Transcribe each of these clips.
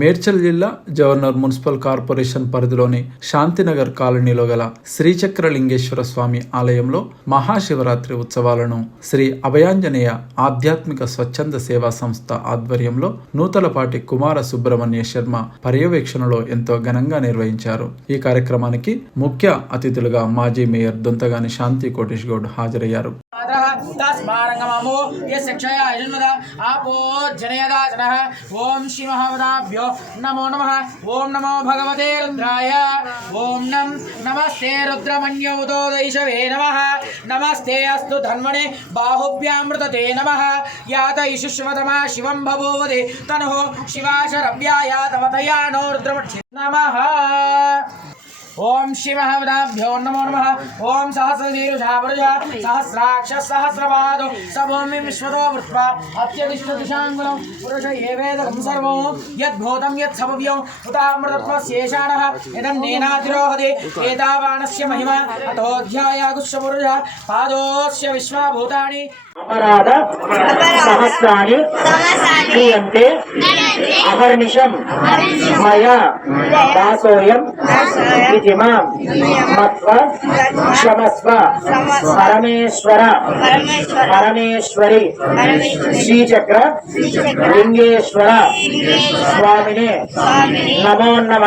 మేడ్చల్ జిల్లా జవర్నర్ municipal corporation పరిధిలోని శాంతినగర్ కాలనీలో గల శ్రీచక్రలింగేశ్వర స్వామి ఆలయంలో మహాశివరాత్రి ఉత్సవాలను శ్రీ అభయాంజనేయ ఆధ్యాత్మిక స్వచ్ఛంద సేవా సంస్థ ఆధ్వర్యంలో నూతలపాటి కుమార సుబ్రహ్మణ్య శర్మ పర్యవేక్షణలో ఎంతో ఘనంగా నిర్వహించారు. ఈ కార్యక్రమానికి ముఖ్య అతిథులుగా మాజీ మేయర్ దొంతగాని శాంతి కోటేష్ గౌడ్ హాజరయ్యారు. తస్మారంగమో ఆపో జనయదా ఓం శ్రీ మహావదాభ్యో నమో నమ ఓం నమో భగవతే రుద్రాయ ఓం నం నమస్తే రుద్రమణ్యముదోదైషవే నమ నమస్తే అస్తు ధన్వణే బాహుభ్యామృతతే నమ యాత ఇషుష్వతమా శివం భవోవదే తనుః శివాశరవ్యాయ తవతయా నో రుద్రమక్షి నమ ओम शिव वदाभ्यो नमो नम। ओं सहस्रशीर्षा सहस्राक्ष सहस्रवाद सभूमि विश्वतो वृत्वा अत्यधिष्ठदिशाङ्गुलं पुरुष एवेदं सर्वं, यद्भूतं यत्सभव्यं उतामृतत्वस्येषाणः इदं महिमा अतोऽध्यायागुस्वपुरुषः पादोऽस्य विश्वाभूतानि అపరాధ సహస్రాన్ని క్రియంతే అహర్నిశం మయా దాసోయం ఇది మాం మత్వ క్షమస్వ పరమేశ్వర పరమేశ్వరి శ్రీచక్ర లింగేశ్వర స్వామినే నమో నమ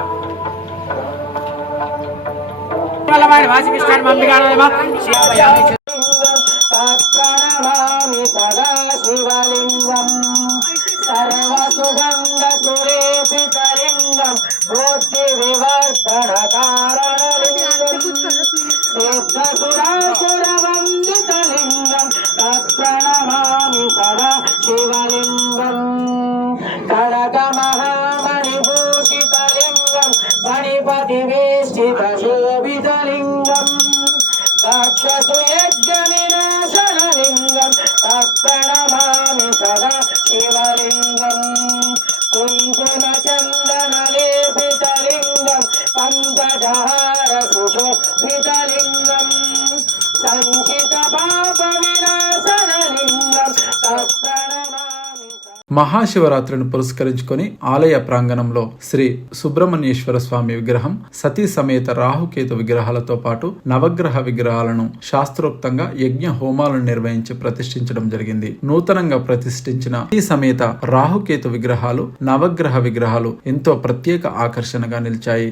శ్రీయామ వాసిపిస్తాడు సదా శివలింగం సర్వసుగంధ సురేపితలింగం భూతి వివర్తన మహాశివరాత్రిని పురస్కరించుకొని ఆలయ ప్రాంగణంలో శ్రీ సుబ్రహ్మణ్యేశ్వర స్వామి విగ్రహం సతీ సమేత రాహుకేతు విగ్రహాలతో పాటు నవగ్రహ విగ్రహాలను శాస్త్రోక్తంగా యజ్ఞ హోమాలను నిర్వహించి ప్రతిష్ఠించడం జరిగింది. నూతనంగా ప్రతిష్ఠించిన సతీ సమేత రాహుకేతు విగ్రహాలు నవగ్రహ విగ్రహాలు ఎంతో ప్రత్యేక ఆకర్షణగా నిలిచాయి.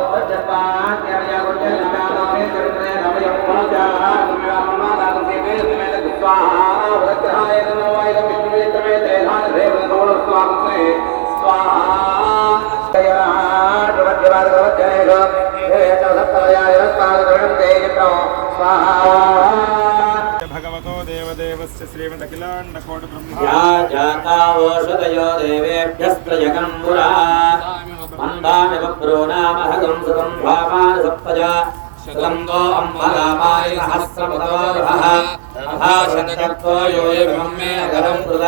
ఓం వజ్రపాణ్యాయ వజ్రలింగాలోనే చరిత్రే నమయం పునఃజామాదాగతే వేదమే ब्रो नाम हगम् सुतम् भामान सप्तजा श्रुतम् गो अम्बरामाय सहस्रपदवः अभाषतत्वो यो यमम् मे अगरम् कृत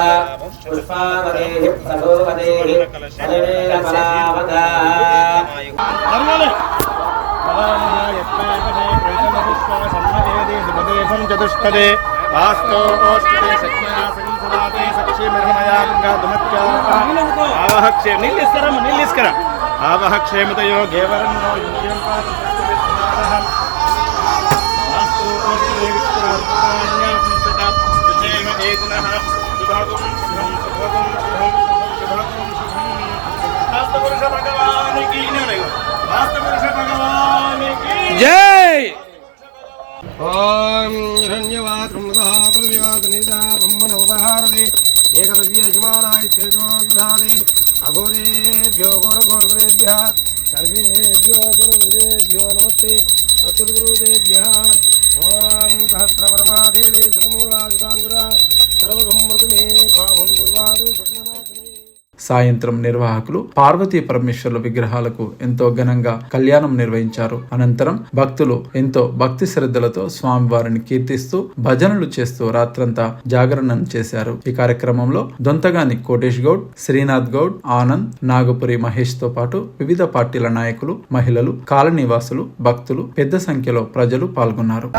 पुष्पावदेः प्रसोपदेः सर्वेरपरावता चतुष्पदे वास्तोष्पदे शक्मया संसदाते सक्षी मृगमया गंगा दुमत्या आवहक्ष्य निल्लिस्करम निल्लिस्करम ఆవహ క్షేమతయో గేవరన్నో జై! ఓం హిరణ్యవాత్మదా ప్రతివాదనిదా బ్రహ్మణ ఉదాహరది ఏకదవ్యజమానాయ తేజోధాది अघोरेभ्यो घोरघोरघोरेभ्यः सर्वेभ्यो सर्वभुजेभ्यो नमस्ते अतुर्गुरुदेभ्यः ॐ सहस्रपरमादेवी सुरमूलायुताङ्गुरा సాయంత్రం నిర్వాహకులు పార్వతీ పరమేశ్వర్ల విగ్రహాలకు ఎంతో ఘనంగా కళ్యాణం నిర్వహించారు. అనంతరం భక్తులు ఎంతో భక్తి శ్రద్ధలతో స్వామివారిని కీర్తిస్తూ భజనలు చేస్తూ రాత్రంతా జాగరణం చేశారు. ఈ కార్యక్రమంలో దొంతగాని కోటేష్ గౌడ్ శ్రీనాథ్ గౌడ్ ఆనంద్ నాగపురి మహేష్తో పాటు వివిధ పార్టీల నాయకులు మహిళలు కాలనీవాసులు భక్తులు పెద్ద సంఖ్యలో ప్రజలు పాల్గొన్నారు.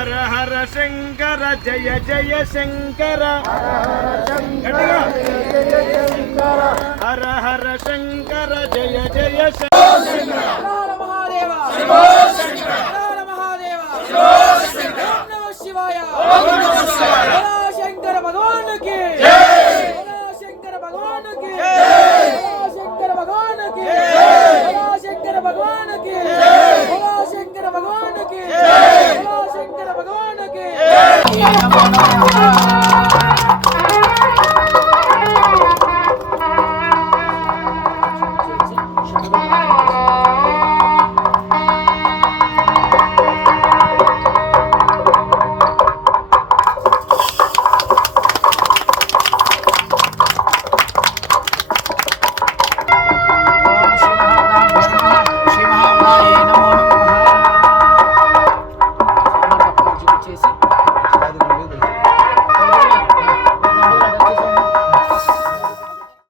హర హర శంకర జయ జయ శంకర. హర హర శంకర జయ జయ శంకర. శివాయ శంకర భగవానుకి శంకర భగవానుకి శంకర భగవానుకి శంకర భగవానుకి